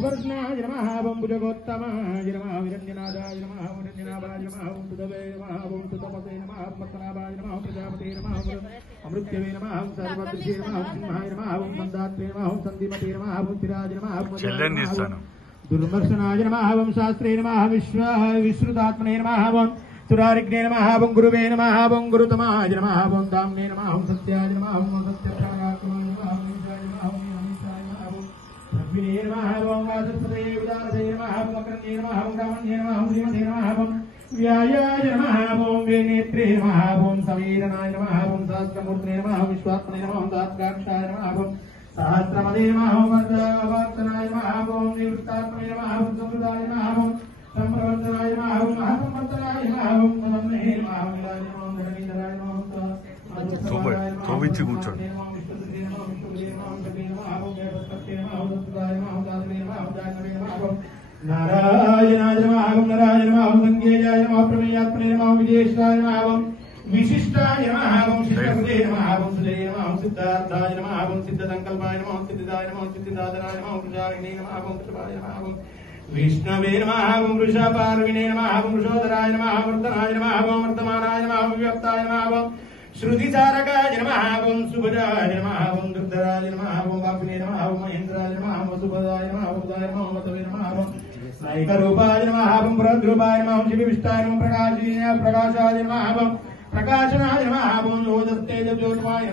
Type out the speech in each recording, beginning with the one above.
सुवर्णाय नमः ओं भुजगोत्तमाय नमः विरञ्जनादाय नमः विरञ्जनाभाय नमः ओं सुदवे नमः ओं सुतपते नमः पद्मनाभाय नमः प्रजापते नमः अमृत्यवे नमः ओं सर्वदृशे नमः ओं सिंहाय नमः ओं मन्दात्रे नमः ओं सन्धिमते नमः ओं तिराज नमः ओं दुर्मर्शनाय नमः ओं शास्त्रे नमः विश्रुतात्मने नमः ओं सुरारिग्ने नमः ओं गुरुवे नमः ओं गुरुतमाय नमः ओं दाम्ने नमः ओं सत्याय नमः ओं सत्यप्राणात्माय नमः ओं ईशाय नमः ओं अमीशाय नमः ओं रब्बिने नमः ओं वासुपते उदारते नमः ओं अकर्णे नमः ओं कामन्ये नमः ओं श्रीमते नमः ओं व्यायाय नमः ओं वेनेत्रे नमः ओं समीरनाय नमः ओं सहस्रमूर्तने नमः ओं विश्वात्मने नमः ओं दात्काक्षाय नमः ओं सहस्रमदे नमः ओं वर्धनाय नमः ओं निवृत्तात्मने नमः ओं समृद्धाय नमः ओं संप्रवर्तनाय नमः ओं महासंवर्तनाय नमः ओं नमः नमः विलाय नमः ओं धरणीधराय नमः తోవిచ్చి కూర్చోండి. नारायणाय नमः नारायण नमः संज्ञेयाय नमः प्रमेयात्मने नमः विजेशाय नमः विशिष्टाय नमः शिष्टपदे नमः सुदे नमः सिद्धार्थाय नमः सिद्धसंकल्पाय नमः सिद्धिदाय नमः सिद्धिदातराय नमः प्रजारिणे नमः कृपाय नमः विष्णवे नमः वृषपार्विणे नमः वृषोदराय नमः वर्धनाय नमः वर्धमानाय नमः विव्यक्ताय नमः श्रुतिचारकाय नमः सुभजाय नमः दुर्धराय नमः वाग्ने नमः महेन्द्राय नमः वसुभदाय नमः उदाय नमः मतवे नमः नैकरूपाय नमः पुरद्रूपाय नमः शिविष्टाय नमः प्रकाशाय नमः प्रकाशनाय नमः ओजस्तेज ज्योतिमाय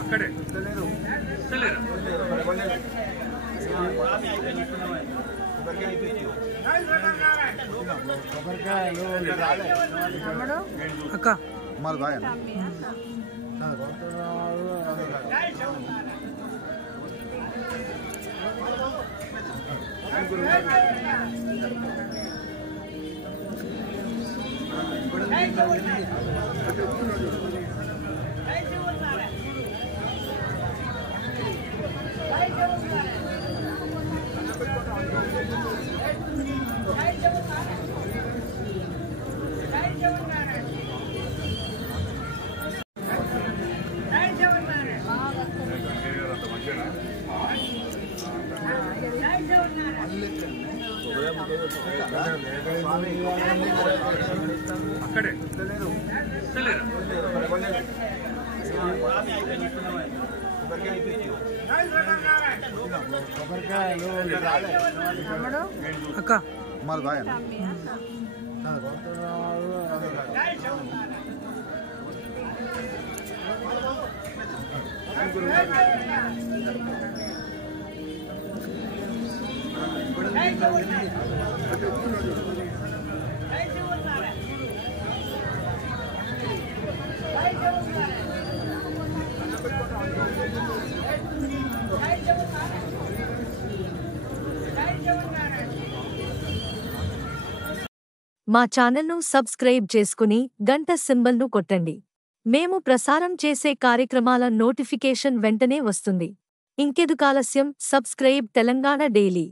అక్కడే అక్క మాది బాగా అక్కడే అక్క మాది బాగా మా ఛానల్ను సబ్స్క్రైబ్ చేసుకుని గంట సింబల్ను కొట్టండి. మేము ప్రసారం చేసే కార్యక్రమాల నోటిఫికేషన్ వెంటనే వస్తుంది. ఇంకెందుకాలస్యం, సబ్స్క్రైబ్ తెలంగాణ డైలీ.